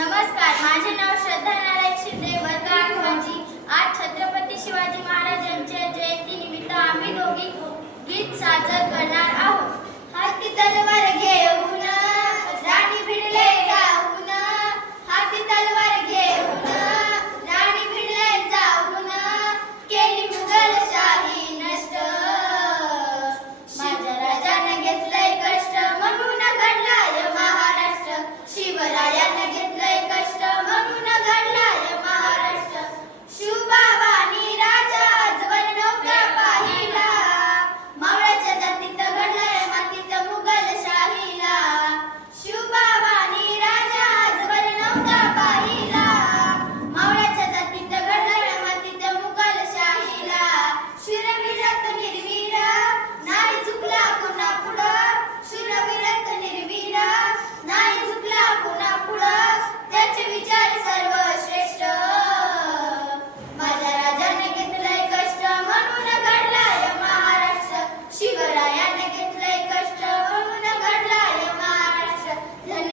नमस्कार, माझे नाव श्रद्धा नारायण शिंदे, वर्ग 8वी। आज छत्रपती शिवाजी महाराजांच्या जयंतीनिमित्त आम्ही दोघी गीत सादर करणार